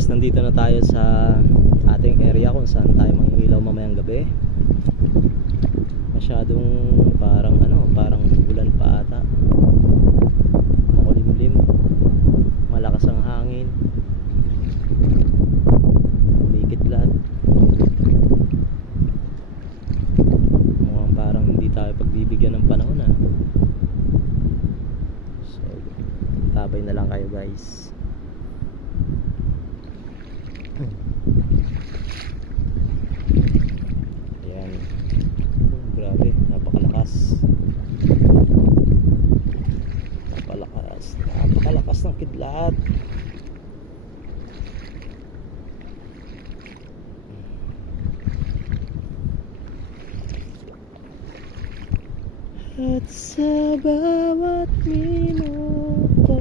guys, nandito na tayo sa ating area kung saan tayo mangingilaw mamayang gabi. Masyadong parang ulan pa ata. Makulimlim, malakas ang hangin, umikidlat. Mukhang parang hindi tayo pagbibigyan ng panahon So, tabay na lang kayo guys. Ayan. Grabe, napakalakas ng kidlat. At sa bawat minuto